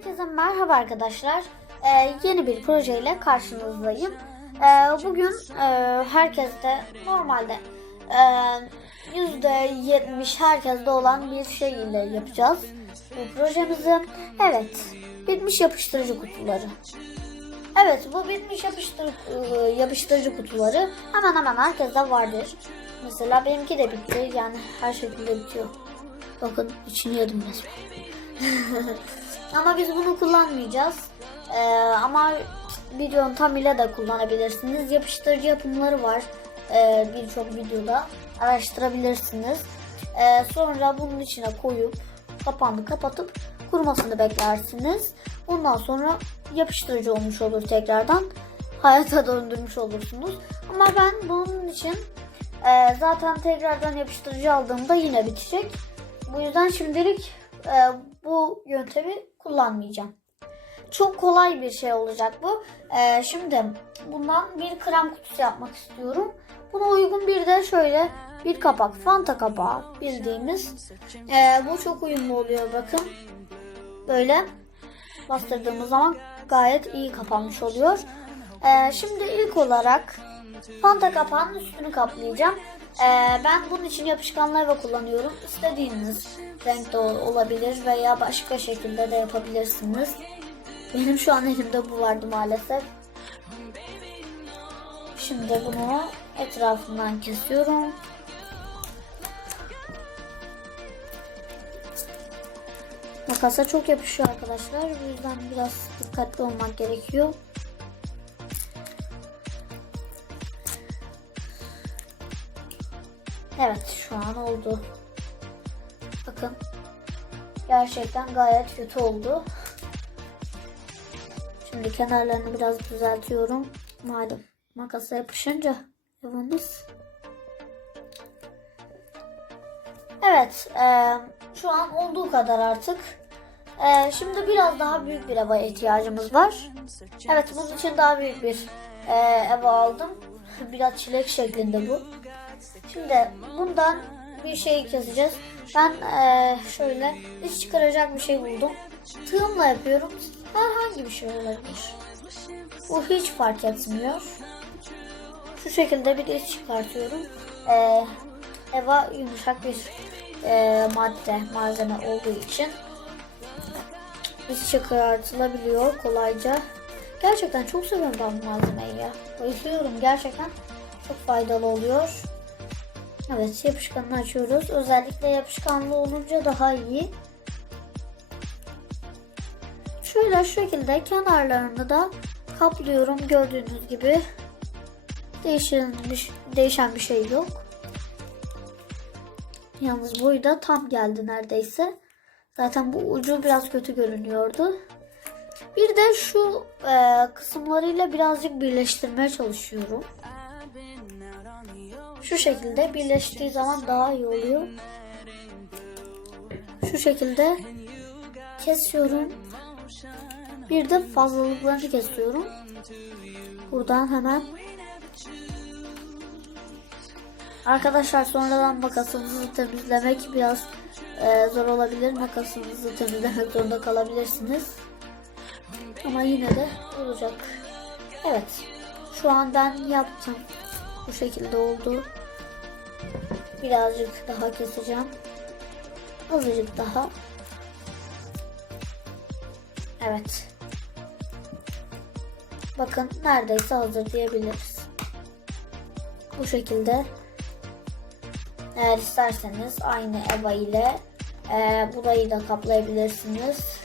Herkese merhaba arkadaşlar. Ee, yeni bir projeyle karşınızdayım. Ee, bugün e, herkeste normalde e, %70 herkeste olan bir şey ile yapacağız bu projemizi. Evet, bitmiş yapıştırıcı kutuları. Evet, bu bitmiş yapıştır, e, yapıştırıcı kutuları hemen hemen herkeste vardır. Mesela benimki de bitti. Yani her şekilde bitiyor. Bakın içini yedim resmen. ama biz bunu kullanmayacağız. Ee, ama bir yöntem ile de kullanabilirsiniz. Yapıştırıcı yapımları var. Ee, Birçok videoda araştırabilirsiniz. Ee, sonra bunun içine koyup kapağını kapatıp kurumasını beklersiniz. Ondan sonra yapıştırıcı olmuş olur tekrardan. Hayata döndürmüş olursunuz. Ama ben bunun için e, zaten tekrardan yapıştırıcı aldığımda yine bitecek. Bu yüzden şimdilik e, bu yöntemi kullanmayacağım. Çok kolay bir şey olacak bu. E, şimdi bundan bir krem kutusu yapmak istiyorum. Buna uygun bir de şöyle bir kapak, fanta kapağı bildiğimiz. E, bu çok uyumlu oluyor bakın. Böyle bastırdığımız zaman gayet iyi kapanmış oluyor. E, şimdi ilk olarak fanta kapağının üstünü kaplayacağım. Ee, ben bunun için yapışkanlı eve kullanıyorum. İstediğiniz renkte ol- olabilir veya başka şekilde de yapabilirsiniz. Benim şu an elimde bu vardı maalesef. Şimdi bunu etrafından kesiyorum. Makasa çok yapışıyor arkadaşlar. Bu yüzden biraz dikkatli olmak gerekiyor. Evet şu an oldu. Bakın. Gerçekten gayet kötü oldu. Şimdi kenarlarını biraz düzeltiyorum. Malum makasa yapışınca yavamız. Evet. e, şu an olduğu kadar artık. E, şimdi biraz daha büyük bir eva ihtiyacımız var. Evet bunun için daha büyük bir e, eva aldım. Biraz çilek şeklinde bu. Şimdi bundan bir şey keseceğiz. Ben eee, şöyle iç çıkaracak bir şey buldum. Tığımla yapıyorum. Herhangi bir şey olabilir. Bu hiç fark etmiyor. Şu şekilde bir iç çıkartıyorum. Eee eva yumuşak bir eee, madde, malzeme olduğu için iç çıkartılabiliyor kolayca. Gerçekten çok seviyorum ben bu malzemeyi ya. Bayılıyorum gerçekten. Çok faydalı oluyor. Evet yapışkanını açıyoruz. Özellikle yapışkanlı olunca daha iyi. Şöyle şu şekilde kenarlarını da kaplıyorum gördüğünüz gibi. Değişen bir, değişen bir şey yok. Yalnız boyu da tam geldi neredeyse. Zaten bu ucu biraz kötü görünüyordu. Bir de şu e, kısımlarıyla birazcık birleştirmeye çalışıyorum. Şu şekilde birleştiği zaman daha iyi oluyor. Şu şekilde kesiyorum. Bir de fazlalıklarını kesiyorum. Buradan hemen Arkadaşlar sonradan makasınızı temizlemek biraz e, zor olabilir. Makasınızı temizlemek zorunda kalabilirsiniz. Ama yine de olacak. Evet. Şu an ben yaptım. Bu şekilde oldu. Birazcık daha keseceğim. Azıcık daha. Evet. Bakın neredeyse hazır diyebiliriz. Bu şekilde. Eğer isterseniz aynı Eva ile e, burayı da kaplayabilirsiniz.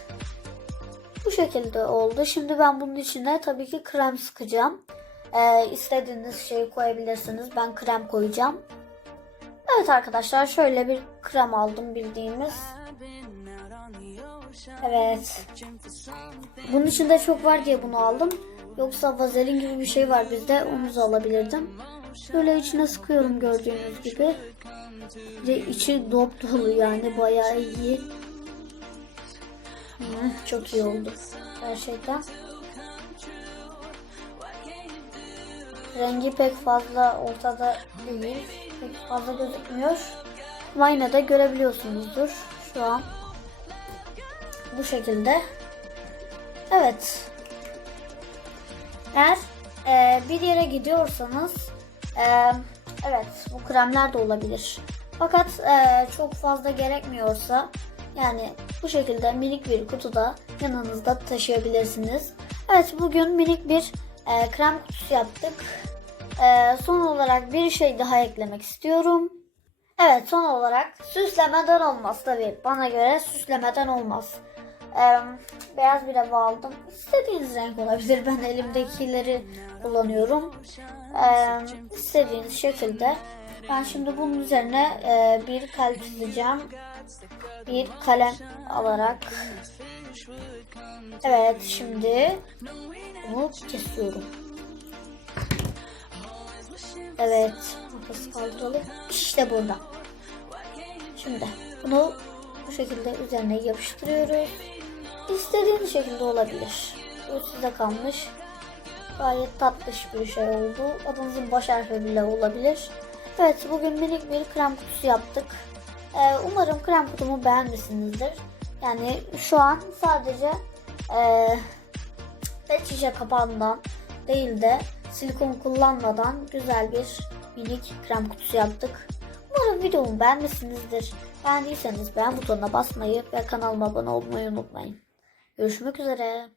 Bu şekilde oldu. Şimdi ben bunun içine tabii ki krem sıkacağım. Ee, istediğiniz şeyi koyabilirsiniz. Ben krem koyacağım. Evet arkadaşlar şöyle bir krem aldım bildiğimiz. Evet. Bunun içinde çok var diye bunu aldım. Yoksa vazelin gibi bir şey var bizde. Onu da alabilirdim. Şöyle içine sıkıyorum gördüğünüz gibi. De içi dop dolu yani bayağı iyi. Hı, Çok iyi oldu. Gerçekten. Rengi pek fazla ortada değil. Pek fazla gözükmüyor. Ama yine de görebiliyorsunuzdur şu an. Bu şekilde. Evet. Eğer e, bir yere gidiyorsanız e, evet bu kremler de olabilir. Fakat e, çok fazla gerekmiyorsa yani bu şekilde minik bir kutuda yanınızda taşıyabilirsiniz. Evet bugün minik bir e, krem kutusu yaptık. E, son olarak bir şey daha eklemek istiyorum. Evet son olarak süslemeden olmaz tabii. Bana göre süslemeden olmaz. Ee, beyaz bir hava aldım. İstediğiniz renk olabilir. Ben elimdekileri kullanıyorum. Ee, istediğiniz şekilde. Ben şimdi bunun üzerine e, bir kalp çizeceğim. Bir kalem alarak. Evet şimdi bunu kesiyorum. Evet. Makas kaldıralım. İşte burada. Şimdi bunu bu şekilde üzerine yapıştırıyoruz. İstediğiniz şekilde olabilir. Bu size kalmış. Gayet tatlış bir şey oldu. Adınızın baş harfi bile olabilir. Evet bugün minik bir krem kutusu yaptık. Ee, umarım krem kutumu beğenmişsinizdir. Yani şu an sadece ee, pet şişe kapağından değil de silikon kullanmadan güzel bir minik krem kutusu yaptık. Umarım videomu beğenmişsinizdir. Beğendiyseniz beğen butonuna basmayı ve kanalıma abone olmayı unutmayın. Görüşmek üzere.